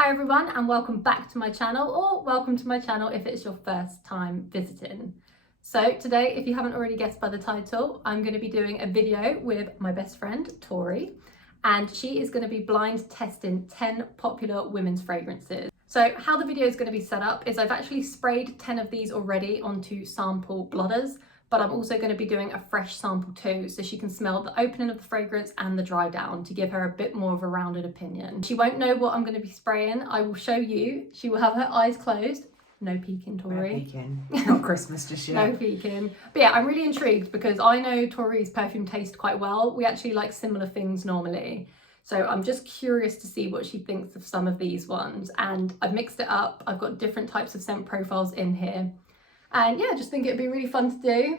Hi everyone and welcome back to my channel, or welcome to my channel if it's your first time visiting. So today, if you haven't already guessed by the title, I'm going to be doing a video with my best friend Tori, and she is going to be blind testing 10 popular women's fragrances. So how the video is going to be set up is I've actually sprayed 10 of these already onto sample blotters, but I'm also going to be doing a fresh sample too, so she can smell the opening of the fragrance and the dry down to give her a bit more of a rounded opinion. She won't know what I'm going to be spraying. I will show you. She will have her eyes closed. No peeking, Tori. No peeking. Not Christmas just yet. No peeking. But yeah, I'm really intrigued because I know Tori's perfume taste quite well. We actually like similar things normally. So I'm just curious to see what she thinks of some of these ones. And I've mixed it up. I've got different types of scent profiles in here. And yeah, I just think it'd be really fun to do.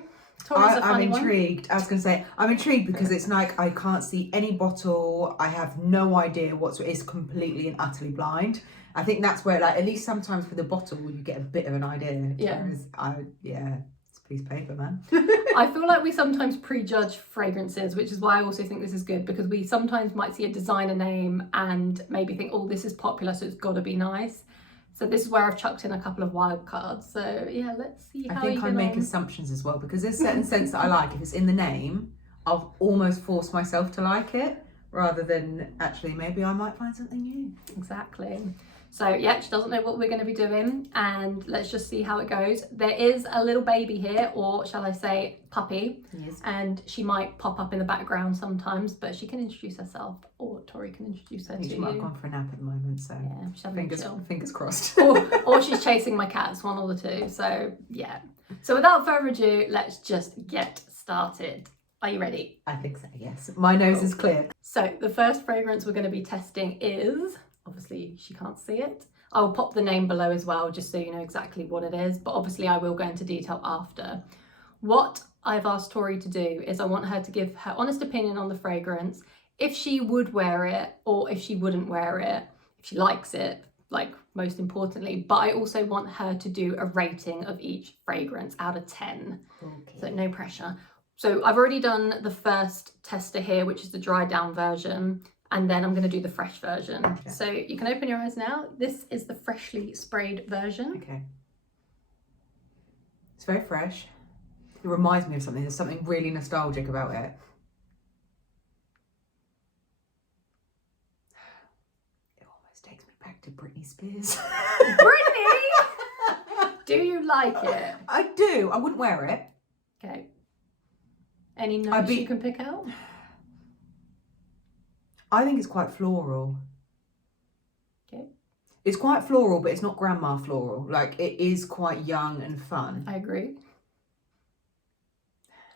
I'm intrigued. I was going to say, I'm intrigued because it's like I can't see any bottle. I have no idea it's completely and utterly blind. I think that's where, like, at least sometimes with a bottle, you get a bit of an idea. Yeah. Whereas it's a piece of paper, man. I feel like we sometimes prejudge fragrances, which is why I also think this is good, because we sometimes might see a designer name and maybe think, oh, this is popular, so it's got to be nice. So this is where I've chucked in a couple of wild cards. So yeah, let's see how you get on. I think I make assumptions as well, because there's certain scents that I like. If it's in the name, I'll almost force myself to like it, rather than actually maybe I might find something new. Exactly. So yeah, she doesn't know what we're going to be doing, and let's just see how it goes. There is a little baby here, or shall I say puppy, yes. And she might pop up in the background sometimes, but she can introduce herself, or Tori can introduce her to you. She might have gone for a nap at the moment, so yeah, she's fingers crossed. or she's chasing my cats, one or the two. So yeah. So without further ado, let's just get started. Are you ready? I think so, yes. My nose is clear. So the first fragrance we're going to be testing is, obviously she can't see it. I'll pop the name below as well, just so you know exactly what it is, but obviously I will go into detail after. What I've asked Tori to do is I want her to give her honest opinion on the fragrance, if she would wear it or if she wouldn't wear it, if she likes it, like most importantly, but I also want her to do a rating of each fragrance out of 10. Okay. So no pressure. So I've already done the first tester here, which is the dry down version. And then I'm going to do the fresh version. Okay. So you can open your eyes now. This is the freshly sprayed version. Okay. It's very fresh. It reminds me of something. There's something really nostalgic about it. It almost takes me back to Britney Spears. Britney? Do you like it? I do. I wouldn't wear it. Okay. Any notes you can pick out? I think it's quite floral. Okay. It's quite floral, but it's not grandma floral. Like, it is quite young and fun. I agree. Do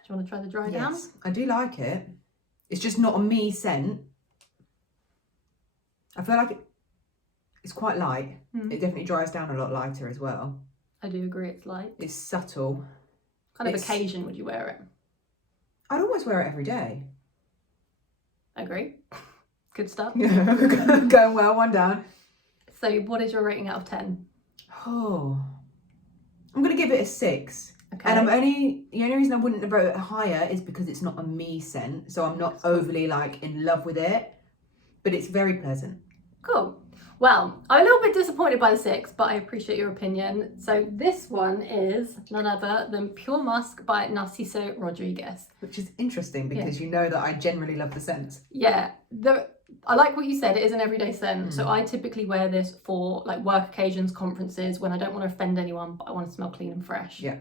you want to try the dry down? Yes, I do like it. It's just not a me scent. I feel like it's quite light. It definitely dries down a lot lighter as well. I do agree, it's light. It's subtle. Kind of occasion would you wear it? I'd almost wear it every day. I agree. Good stuff. Yeah, going well, one down. So what is your rating out of 10? Oh, I'm going to give it a 6. Okay. And the only reason I wouldn't vote it higher is because it's not a me scent. So I'm not overly like in love with it, but it's very pleasant. Cool. Well, I'm a little bit disappointed by the 6, but I appreciate your opinion. So this one is none other than Pure Musk by Narciso Rodriquez. Which is interesting because you know that I generally love the scents. Yeah, I like what you said, it is an everyday scent. So I typically wear this for like work occasions, conferences, when I don't want to offend anyone, but I want to smell clean and fresh. Yeah.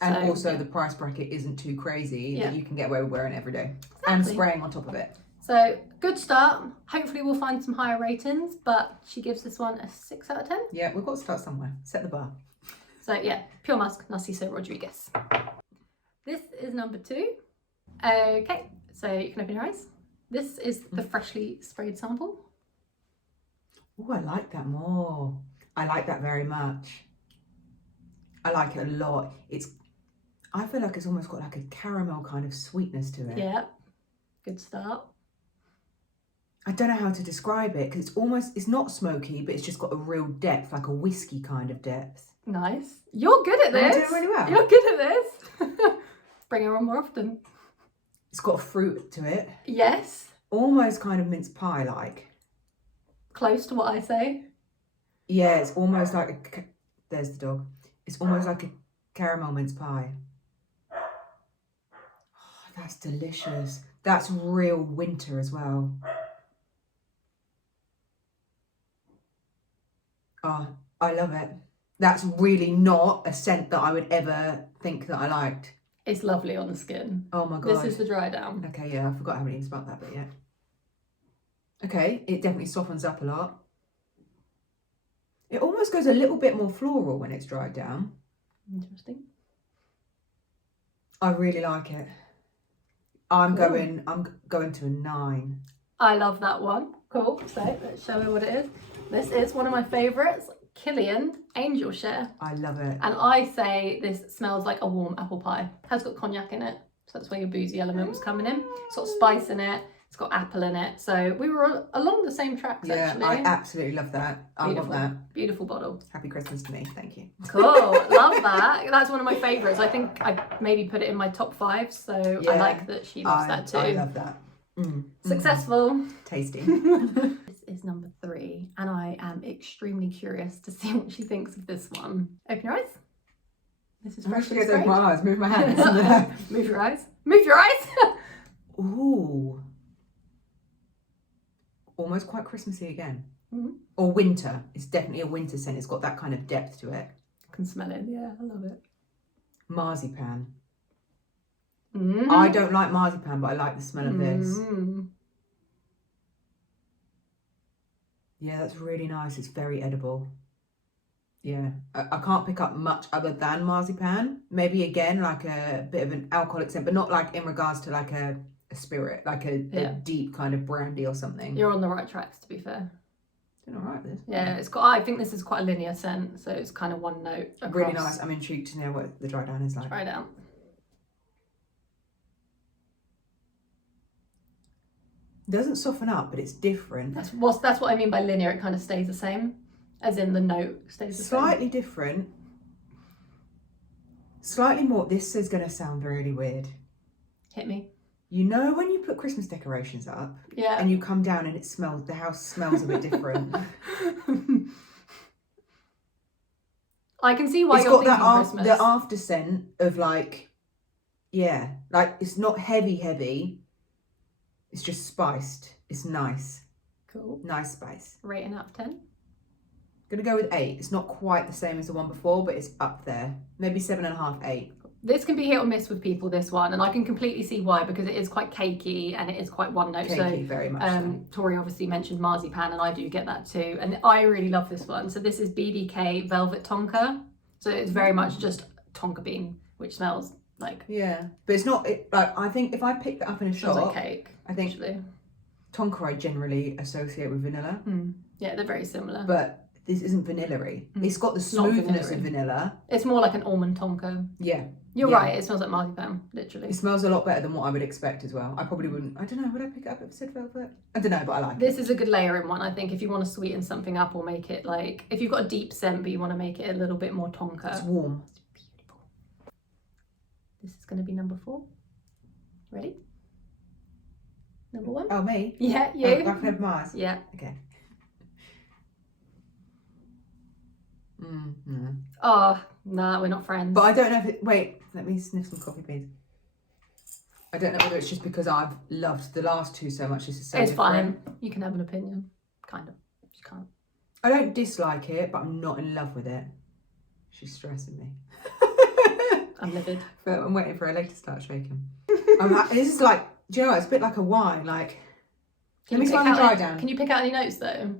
And so, also the price bracket isn't too crazy that you can get away with wearing it every day. Exactly. And spraying on top of it. So good start. Hopefully we'll find some higher ratings, but she gives this one a 6 out of 10. Yeah, we've got to start somewhere. Set the bar. So yeah, Pure Musk, Narciso Rodriquez. This is number 2. Okay, so you can open your eyes. This is the freshly sprayed sample. Oh, I like that more. I like that very much. I like it a lot. I feel like it's almost got like a caramel kind of sweetness to it. Yeah, good start. I don't know how to describe it because it's not smoky, but it's just got a real depth, like a whiskey kind of depth. Nice. You're good at this. I'm doing really well. You're good at this. Bring her on more often. It's got a fruit to it. Yes. Almost kind of mince pie like. Close to what I say. Yeah, it's almost like a, there's the dog. It's almost like a caramel mince pie. Oh, that's delicious. That's real winter as well. Oh, I love it. That's really not a scent that I would ever think that I liked. It's lovely on the skin. Oh my God. This is the dry down. Okay, yeah, I forgot I haven't even smelled that bit yet. Okay, it definitely softens up a lot. It almost goes a little bit more floral when it's dried down. Interesting. I really like it. I'm Cool. going to a 9. I love that one. Cool. So let's show her what it is. This is one of my favourites, Kilian Angel Share. I love it. And I say this smells like a warm apple pie. It has got cognac in it, so that's where your boozy element was coming in. It's got spice in it. It's got apple in it. So we were along the same tracks, actually. Yeah, I absolutely love that. I Beautiful. want that. Beautiful bottle. Happy Christmas to me. Thank you. Cool. Love that. That's one of my favourites. I think I maybe put it in my top 5. So Yeah, I like that she loves that too. I love that. Successful. Tasty. This is number 3, and I am extremely curious to see what she thinks of this one. Open your eyes. This is I'm fresh. actually going to open my eyes, move my hands. Move your eyes. Move your eyes. Ooh. Almost quite Christmassy again. Mhm. Or winter. It's definitely a winter scent. It's got that kind of depth to it. I can smell it. Yeah, I love it. Marzipan. Mm. I don't like marzipan, but I like the smell of this. Mm. Yeah, that's really nice. It's very edible. Yeah, I can't pick up much other than marzipan. Maybe again, like a bit of an alcoholic scent, but not like in regards to like a spirit, like a deep kind of brandy or something. You're on the right tracks, to be fair. Doing all right with this. Yeah, it's got. I think this is quite a linear scent, so it's kind of one note across. Really nice. I'm intrigued to know what the dry down is like. Try it out. It doesn't soften up, but it's different. That's what I mean by linear. It kind of stays the same, as in the note stays the same. Slightly different. Slightly more. This is going to sound really weird. Hit me. You know when you put Christmas decorations up, Yeah. and you come down and the house smells a bit different. I can see why It's you're got thinking Christmas. the after scent of like, yeah, like it's not heavy. It's just spiced. It's nice. Cool. Nice spice. Rating out of 10. Gonna go with 8. It's not quite the same as the one before, but it's up there. Maybe 7.5, 8. This can be hit or miss with people, this one, and I can completely see why, because it is quite cakey and it is quite one note. Cakey, so very much so. Tori obviously mentioned marzipan, and I do get that too, and I really love this one. So this is BBK Velvet Tonka. So it's very much just tonka bean, which smells like, Yeah, but it's not like, I think if I picked that up in a smells shop, like cake. I think Actually. Tonka I generally associate with vanilla, Yeah, they're very similar. but this isn't vanilla-y. It's got the Not smoothness vanilla-y. of vanilla. It's more like an almond tonka. Yeah. You're Yeah. right, it smells like marzipan, literally. It smells a lot better than what I would expect as well. I probably wouldn't. I don't know. Would I pick it up if it said velvet? I don't know, but I like This it. is a good layering one, I think, if you want to sweeten something up or make it like, if you've got a deep scent but you want to make it a little bit more tonka. It's warm. It's beautiful. This is going to be number 4. Ready? Number 1? Oh, me? Yeah, you. Oh, I can have Mars. Yeah. Okay. Mm-hmm. Oh, nah, we're not friends. But I don't know if it. Wait, let me sniff some coffee beans. I don't know whether it's just because I've loved the last 2 so much. This is so it's different. fine. You can have an opinion. Kind of. You can't. I don't dislike it, but I'm not in love with it. She's stressing me. I'm livid. But I'm waiting for her leg to start shaking. This is like, do you know what? It's a bit like a wine. Like, let me smell the dry down. Can you pick out any notes though?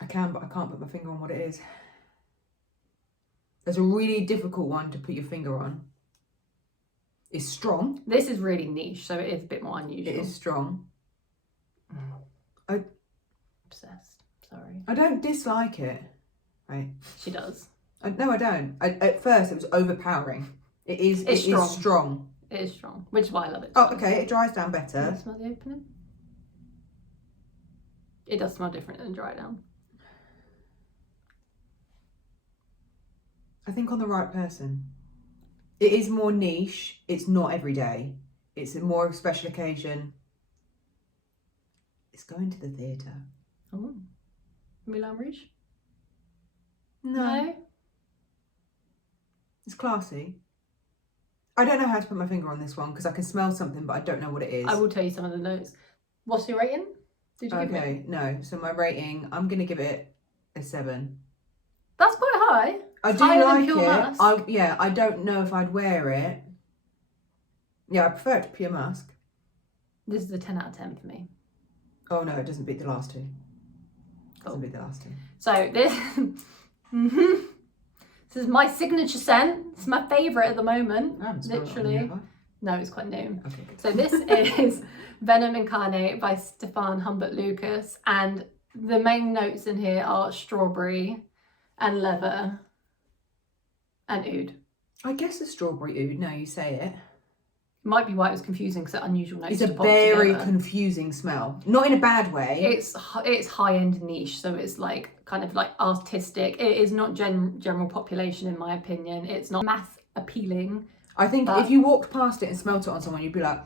I can, but I can't put my finger on what it is. There's a really difficult one to put your finger on. It's strong. This is really niche, so it is a bit more unusual. It is strong. Obsessed. Sorry. I don't dislike it. Right. She does. No, I don't. At first, it was overpowering. It is strong. It is strong, which is why I love it. Oh, okay. It dries down Can better. you smell the opening? It does smell different than dry down. I think on the right person. It is more niche. It's not every day. It's a more of a special occasion. It's going to the theatre. Oh, Moulin Rouge? No. It's classy. I don't know how to put my finger on this one because I can smell something, but I don't know what it is. I will tell you some of the notes. What's your rating? Did you give it? Okay, no. So my rating, I'm going to give it a 7. That's quite high. I It's do higher than like Pure it. Musk. I don't know if I'd wear it. Yeah, I prefer it to Pure Musk. This is a 10 out of 10 for me. Oh no, it doesn't beat the last 2. Cool. Doesn't beat the last 2. So this, this is my signature scent. It's my favourite at the moment. I haven't smelled it on Literally. you, have I? No, it's quite new. Okay, good. So this is Venom Incarnate by STEPHANE Humbert Lucas, and the main notes in here are strawberry and leather and oud. I guess a strawberry oud, now you say it. Might be why it was confusing because they're unusual notes. It's a to pop very together. confusing smell. Not in a bad way. It's high-end niche, so it's like kind of like artistic. It is not general population in my opinion. It's not mass appealing. I think if you walked past it and smelt it on someone, you'd be like,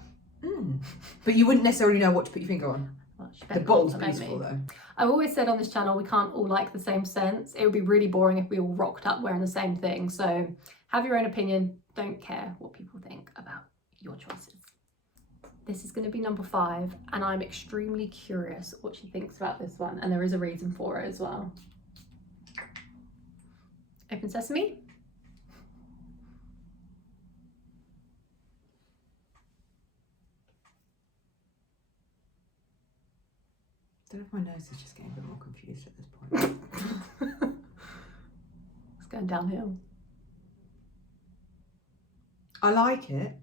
but you wouldn't necessarily know what to put your finger on. Well, The bottle's beautiful though. I've always said on this channel we can't all like the same scents. It would be really boring if we all rocked up wearing the same thing. So have your own opinion. Don't care what people think about your choices. This is going to be number 5, and I'm extremely curious what she thinks about this one, and there is a reason for it as well. Open sesame. I don't know if my nose is just getting a bit more confused at this point. It's going downhill. I like it.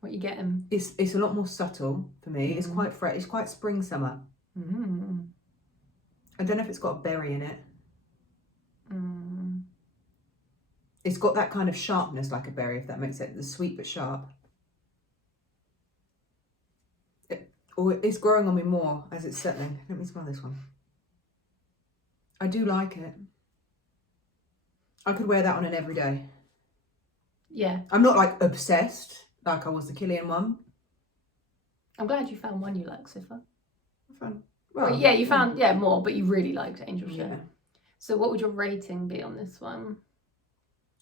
What you getting? It's a lot more subtle for me. It's quite fresh. It's quite spring summer. I don't know if it's got a berry in it. It's got that kind of sharpness like a berry, if that makes sense. The sweet but sharp. It's growing on me more as it's settling. Let me smell this one. I do like it. I could wear that on an everyday. Yeah. I'm not like obsessed like I was the Kilian one. I'm glad you found one you like, Sifa. Well, yeah, you found more, but you really liked Angel Share. Yeah. So what would your rating be on this one?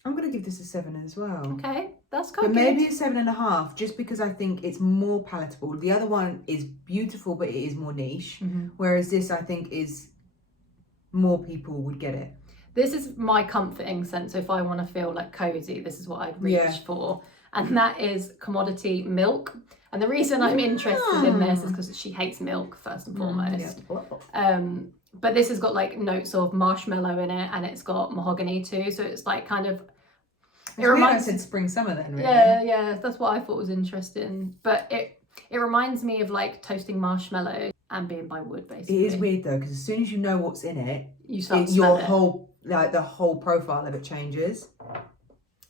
I'm going to give this a 7 as well. Okay, that's quite But good. maybe a 7.5, just because I think it's more palatable. The other one is beautiful, but it is more niche. Whereas this, I think, is more people would get it. This is my comforting scent. So if I want to feel like cozy, this is what I'd reach for. And that is Commodity Milk. And the reason I'm interested in this is because she hates milk, first and foremost. But this has got like notes of marshmallow in it, and it's got mahogany too. So it's like kind of... I said spring summer then, really. Yeah, that's what I thought was interesting. But it reminds me of like toasting marshmallows and being by wood, basically. It is weird though, because as soon as you know what's in it, you start to smell the whole profile of it changes.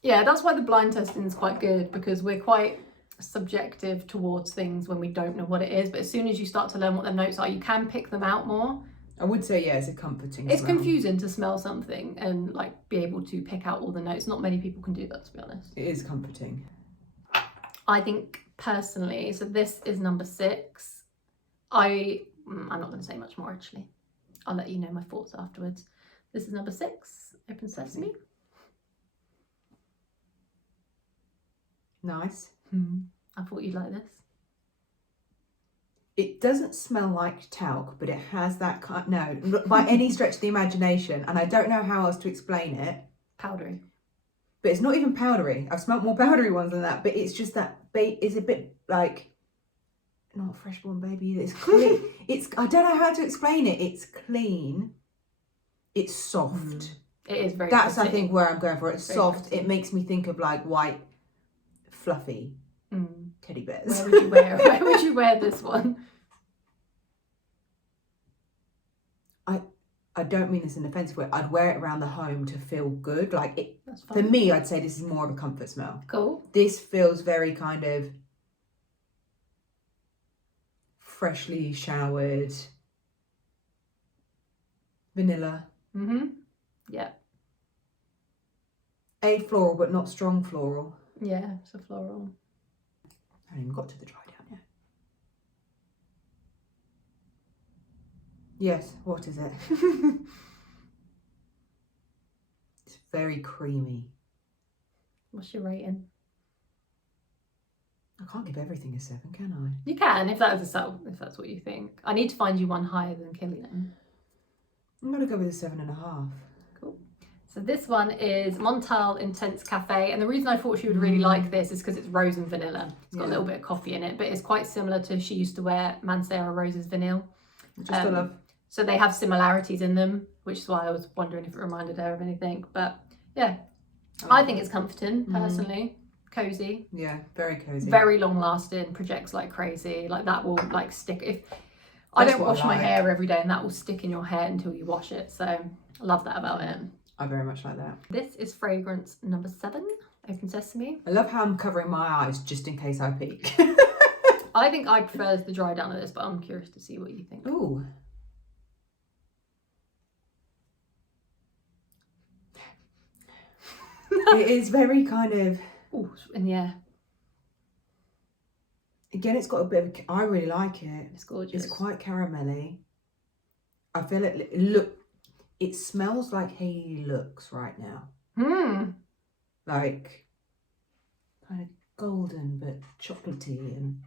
Yeah, that's why the blind testing is quite good, because we're quite subjective towards things when we don't know what it is. But as soon as you start to learn what the notes are, you can pick them out more. I would say, yeah, it's a comforting It's smell. confusing to smell something and like be able to pick out all the notes. Not many people can do that, to be honest. It is comforting. I think personally, so this is number 6. I'm not going to say much more actually. I'll let you know my thoughts afterwards. This is number 6, Open Sesame. Nice. I thought you'd like this. It doesn't smell like talc, but it has that kind, no, by any stretch of the imagination, and I don't know how else to explain it. Powdery. But it's not even powdery. I've smelt more powdery ones than that, but it's just that, it's a bit like, not freshborn baby either. It's clean. I don't know how to explain it. It's clean. It's soft. It is very That's, pretty. I think, where I'm going for it. It's Very soft. pretty. It makes me think of like white, fluffy teddy bears. Where would you wear this one? I don't mean this in an offensive way. I'd wear it around the home to feel good. Like it, That's for fine. me, I'd say this is more of a comfort smell. Cool. This feels very kind of freshly showered, vanilla. Yeah. A floral, but not strong floral. Yeah, it's a floral. I haven't even got to the dry down yet. Yes, what is it? It's very creamy. What's your rating? I can't give everything a 7, can I? You can, if that's what you think. I need to find you one higher than Kilian. I'm gonna go with a 7.5. Cool. So this one is Montale Intense Cafe, and the reason I thought she would really like this is because it's rose and vanilla. It's got a little bit of coffee in it, but it's quite similar to she used to wear Mancera Rose's Vanille. Which I still love. So they have similarities in them, which is why I was wondering if it reminded her of anything. But yeah, I think it's comforting, personally. Cozy. Yeah, very cozy. Very long lasting, projects like crazy. Like that will like stick. If I don't wash my hair every day, and that will stick in your hair until you wash it. So I love that about it. I very much like that. This is fragrance number 7, Open Sesame. I love how I'm covering my eyes just in case I peek. I think I prefer the dry down of this, but I'm curious to see what you think. Ooh. It is very kind of... Ooh, in the air. Again, it's got a bit of... I really like it. It's gorgeous. It's quite caramelly. I feel it... It smells like he looks right now. Like, kind of golden, but chocolatey. And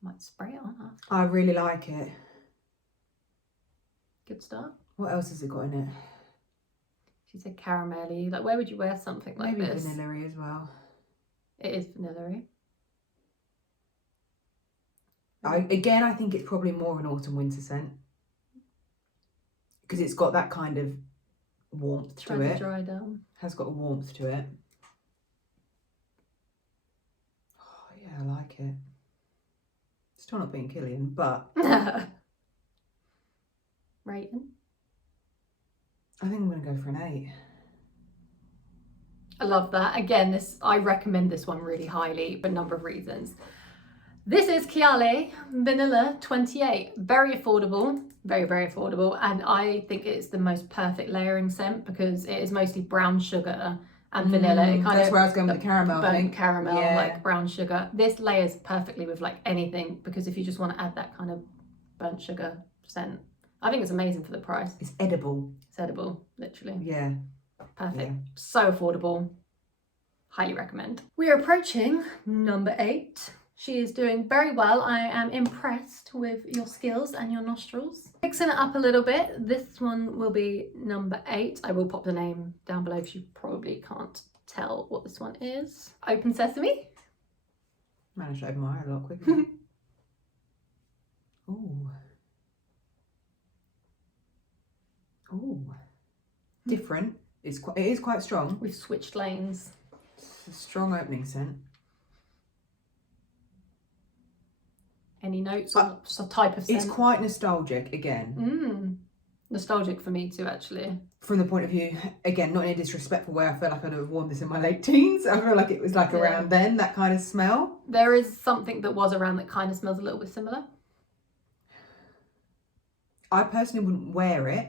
might spray it on her. I really like it. Good start. What else has it got in it? She said caramelly. Like, where would you wear something like Maybe this? vanilla-y as well. It is vanilla-y. I think it's probably more of an autumn-winter scent. Because it's got that kind of warmth to it. Dry down. Has got a warmth to it. Oh, yeah, I like it. Still not being Kilian, but... Rating? I think I'm going to go for an 8. I love that. Again, I recommend this one really highly for a number of reasons. This is Kayali Vanilla 28. Very affordable. Very, very affordable. And I think it's the most perfect layering scent because it is mostly brown sugar and vanilla. It kind that's of where I was going with the caramel. burnt caramel, like brown sugar. This layers perfectly with like anything because if you just want to add that kind of burnt sugar scent, I think it's amazing for the price. It's edible. It's edible, literally. Yeah. Perfect. Yeah. So affordable. Highly recommend. We are approaching number 8. She is doing very well. I am impressed with your skills and your nostrils. Mixing it up a little bit. This one will be number 8. I will pop the name down below because you probably can't tell what this one is. Open Sesame. Managed to open my eye a lot quicker. Ooh. Ooh. Different. It is quite strong. We've switched lanes. It's a strong opening scent. Any notes on the type of scent? It's quite nostalgic again. Nostalgic for me too, actually. From the point of view, again, not in a disrespectful way, I feel like I'd have worn this in my late teens. I feel like it was like around then, that kind of smell. There is something that was around that kind of smells a little bit similar. I personally wouldn't wear it.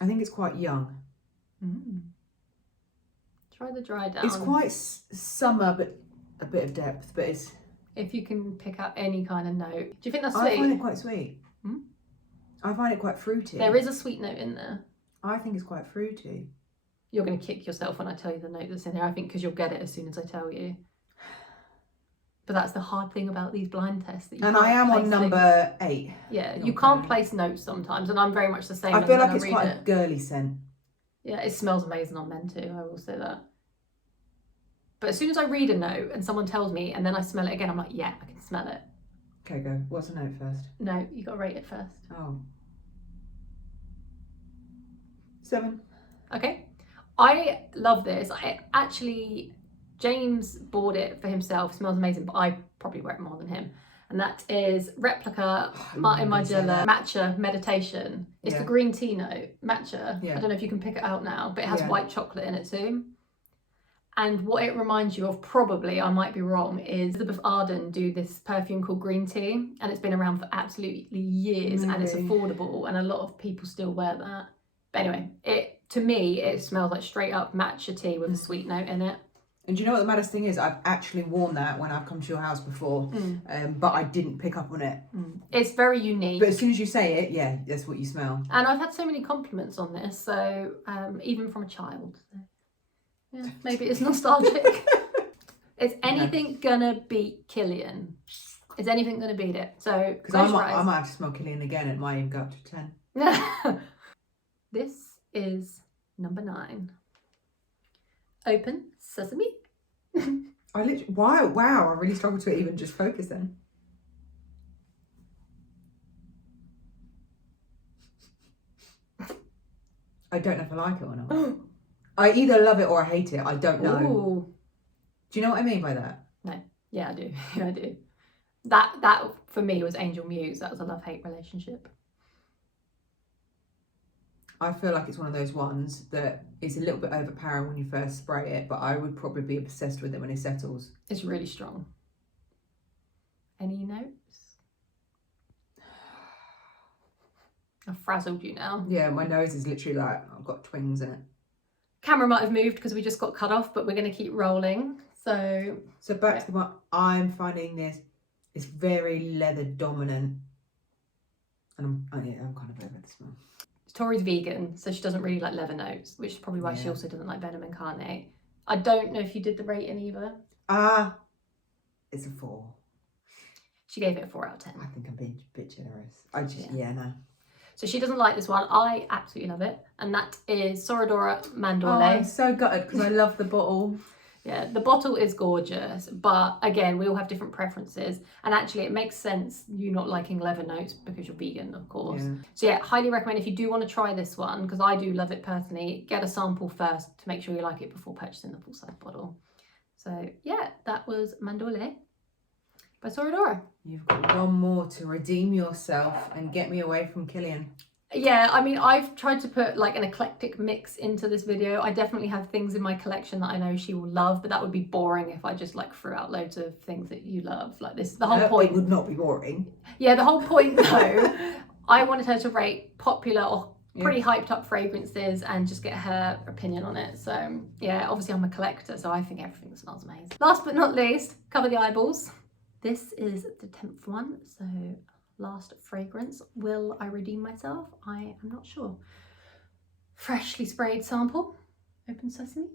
I think it's quite young. Try the dry down. It's quite summer, but a bit of depth, but it's... If you can pick up any kind of note. Do you think that's sweet? I find it quite sweet. I find it quite fruity. There is a sweet note in there. I think it's quite fruity. You're going to kick yourself when I tell you the note that's in there, I think, because you'll get it as soon as I tell you. But that's the hard thing about these blind tests. That you and I am on number 8. Yeah, you can't place notes sometimes, and I'm very much the same. I feel like it's quite a girly scent. Yeah, it smells amazing on men too, I will say that. But as soon as I read a note and someone tells me and then I smell it again, I'm like, yeah, I can smell it. Okay, go. What's the note first? No, you got to rate it first. Oh. 7. Okay. I love this. James bought it for himself. It smells amazing, but I probably wear it more than him. And that is Replica Mandorle Matcha Meditation. It's the green tea note, matcha. I don't know if you can pick it out now, but it has white chocolate in it too. And what it reminds you of, probably, I might be wrong, is Elizabeth Arden do this perfume called green tea, and it's been around for absolutely years, and it's affordable, and a lot of people still wear that. But anyway, to me, it smells like straight up matcha tea with a sweet note in it. And do you know what the maddest thing is? I've actually worn that when I've come to your house before, but I didn't pick up on it. It's very unique. But as soon as you say it, yeah, that's what you smell. And I've had so many compliments on this, so even from a child. So, yeah, maybe it's nostalgic. Is anything gonna beat Kilian? Is anything gonna beat it? So, because I might have to smell Kilian again. It might even go up to 10. This is number 9. Open sesame. I literally, wow, I really struggled to even just focus then. I don't know if I like it or not. I either love it or I hate it. I don't know. Ooh. Do you know what I mean by that? No. Yeah, I do. Yeah, I do. That for me was Angel Muse. That was a love-hate relationship. I feel like it's one of those ones that is a little bit overpowering when you first spray it, but I would probably be obsessed with it when it settles. It's really strong. Any notes? I've frazzled you now. Yeah, my nose is literally like, I've got twings in it. Camera might have moved because we just got cut off, but we're going to keep rolling. So back to the one, I'm finding this, it's very leather dominant. And I'm kind of over the smell. Tori's vegan, so she doesn't really like leather notes, which is probably why she also doesn't like Venom Incarnate. I don't know if you did the rating either. It's a 4. She gave it a 4 out of 10. I think I'm being a bit generous. No. So she doesn't like this one. I absolutely love it. And that is Sora Dora Mandorle. Oh, I'm so gutted because I love the bottle. Yeah, the bottle is gorgeous, but again, we all have different preferences. And actually, it makes sense you not liking leather notes because you're vegan, of course. Yeah. So yeah, highly recommend if you do want to try this one, because I do love it personally, get a sample first to make sure you like it before purchasing the full-size bottle. So yeah, that was Mandorle by Sora Dora. You've got one more to redeem yourself and get me away from Kilian. Yeah, I mean, I've tried to put like an eclectic mix into this video. I definitely have things in my collection that I know she will love, but that would be boring if I just like threw out loads of things that you love. Like this is the whole point. It would not be boring. Yeah, the whole point though, I wanted her to rate popular or pretty hyped up fragrances and just get her opinion on it. So yeah, obviously I'm a collector, so I think everything smells amazing. Last but not least, cover the eyeballs. This is the 10th one, so last fragrance. Will I redeem myself? I am not sure. Freshly sprayed sample. Open sesame.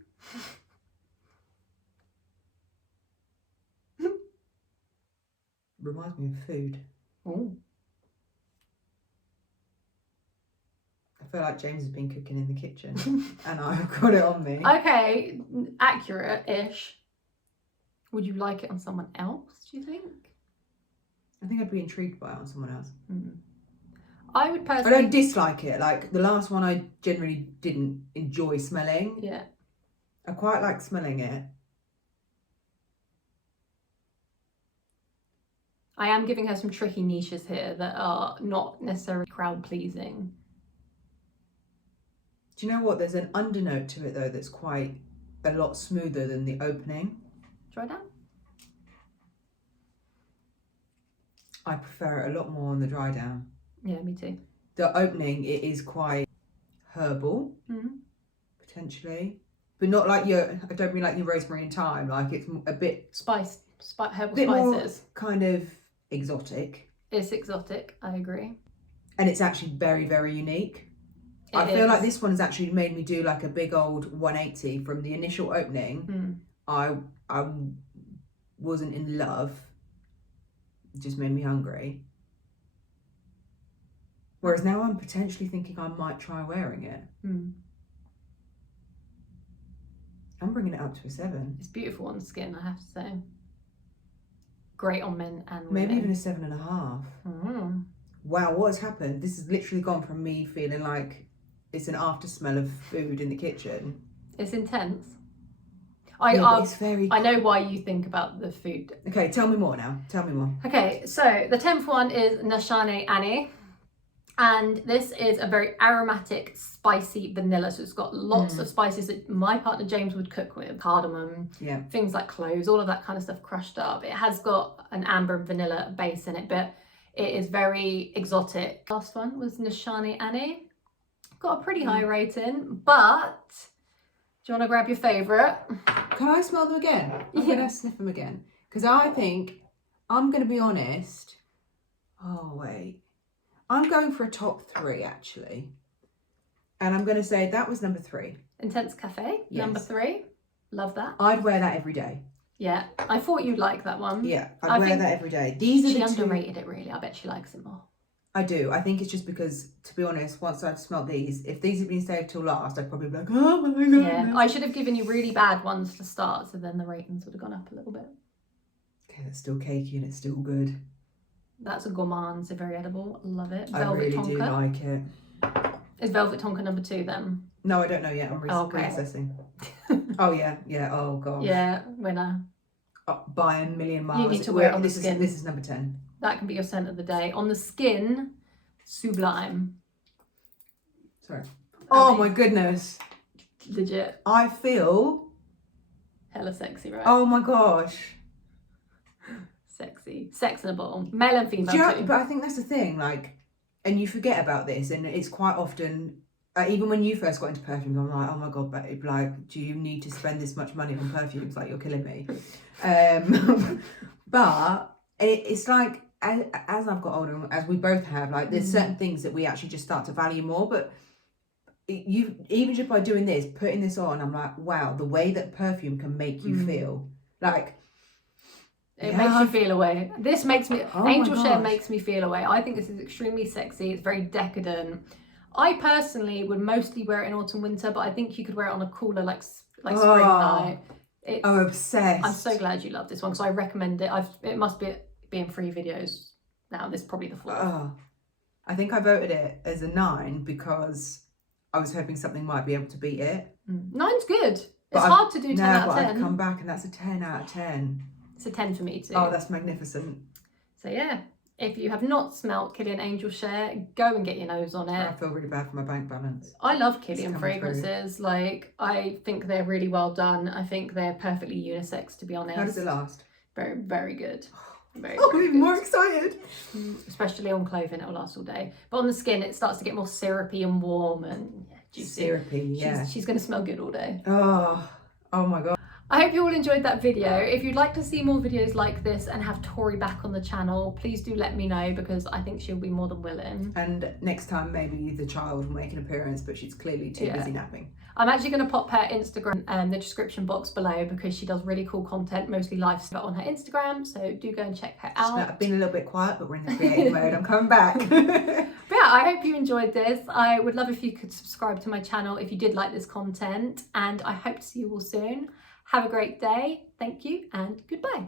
Reminds me of food. Oh. I feel like James has been cooking in the kitchen and I've got it on me. Okay, accurate-ish. Would you like it on someone else, do you think? I think I'd be intrigued by it on someone else. I would personally... I don't dislike it. Like the last one I generally didn't enjoy smelling. Yeah. I quite like smelling it. I am giving her some tricky niches here that are not necessarily crowd pleasing. Do you know what? There's an undernote to it though that's quite a lot smoother than the opening. Try down. I prefer it a lot more on the dry down. Yeah, me too. The opening, it is quite herbal, potentially, but not like your. I don't mean like your rosemary and thyme. Like it's a bit herbal bit spices. More kind of exotic. It's exotic. I agree. And it's actually very, very unique. I feel like this one has actually made me do like a big old 180 from the initial opening. I wasn't in love. It just made me hungry. Whereas now I'm potentially thinking I might try wearing it. I'm bringing it up to a 7. It's beautiful on the skin, I have to say. Great on men and women. Maybe even a 7.5. Wow, what has happened? This has literally gone from me feeling like it's an after smell of food in the kitchen. It's intense. It's very... I know why you think about the food. Okay, tell me more now. Tell me more. Okay, so the 10th one is Nishane. And this is a very aromatic, spicy vanilla. So it's got lots of spices that my partner James would cook with. Cardamom, things like cloves, all of that kind of stuff crushed up. It has got an amber and vanilla base in it, but it is very exotic. Last one was Nishane. Got a pretty high rating, but do you want to grab your favourite? Can I smell them again? I'm going to sniff them again. Because I think, I'm going to be honest. Oh, wait. I'm going for a top 3, actually. And I'm going to say that was number 3. Intense Cafe, number 3. Love that. I'd wear that every day. Yeah, I thought you'd like that one. Yeah, I'd wear that every day. These are she the underrated it really. I bet she likes it more. I do. I think it's just because, to be honest, once I'd smelled these, if these had been saved till last, I'd probably be like, oh my god. Yeah, I should have given you really bad ones to start, so then the ratings would have gone up a little bit. Okay, that's still cakey and it's still good. That's a gourmand, so very edible. Love it. I Velvet really do Tonka. like it. Is Velvet Tonka number 2 then? No, I don't know yet. I'm reassessing. Oh yeah, yeah. Oh god. Yeah, winner. By a million miles. You need to wear it on the skin. This is number 10. That can be your scent of the day. On the skin, Sublime. Sorry. Oh my goodness. Legit. I feel hella sexy, right? Oh my gosh. Sexy. Sexable. Male and female too. But I think that's the thing, like, and you forget about this, and it's quite often, even when you first got into perfumes, I'm like, oh my god, babe, like, do you need to spend this much money on perfumes? Like, you're killing me. But it's like, as I've got older, as we both have, like, there's certain things that we actually just start to value more. But you, even just by doing this, putting this on, I'm like, wow, the way that perfume can make you feel, like, it makes you feel away. This makes me, Angel Cher makes me feel away. I think this is extremely sexy. It's very decadent. I personally would mostly wear it in autumn, winter, but I think you could wear it on a cooler, like spring night. I'm obsessed. I'm so glad you love this one because I recommend it. It must be in 3 videos now. This is probably the 4th. I think I voted it as a 9 because I was hoping something might be able to beat it. 9's good. It's hard to do 10 out of 10. I've come back and that's a 10 out of 10. It's a 10 for me too. Oh, that's magnificent. So yeah, if you have not smelt Kilian Angel Cher, go and get your nose on it. I feel really bad for my bank balance. I love Kilian fragrances. Like, I think they're really well done. I think they're perfectly unisex, to be honest. How does it last? Very, very good. Very, I'm even more excited. Especially on clothing, it will last all day. But on the skin, it starts to get more syrupy and warm and juicy. Syrupy, yeah. She's going to smell good all day. Oh my god. I hope you all enjoyed that video. If you'd like to see more videos like this and have Tori back on the channel, please do let me know because I think she'll be more than willing. And next time maybe the child will make an appearance, but she's clearly too busy napping. I'm actually going to pop her Instagram in the description box below because she does really cool content, mostly lifestyle on her Instagram, so do go and check her out. I've been a little bit quiet, but we're in the creative mode. I'm coming back. But yeah, I hope you enjoyed this. I would love if you could subscribe to my channel if you did like this content, and I hope to see you all soon. Have a great day. Thank you and goodbye.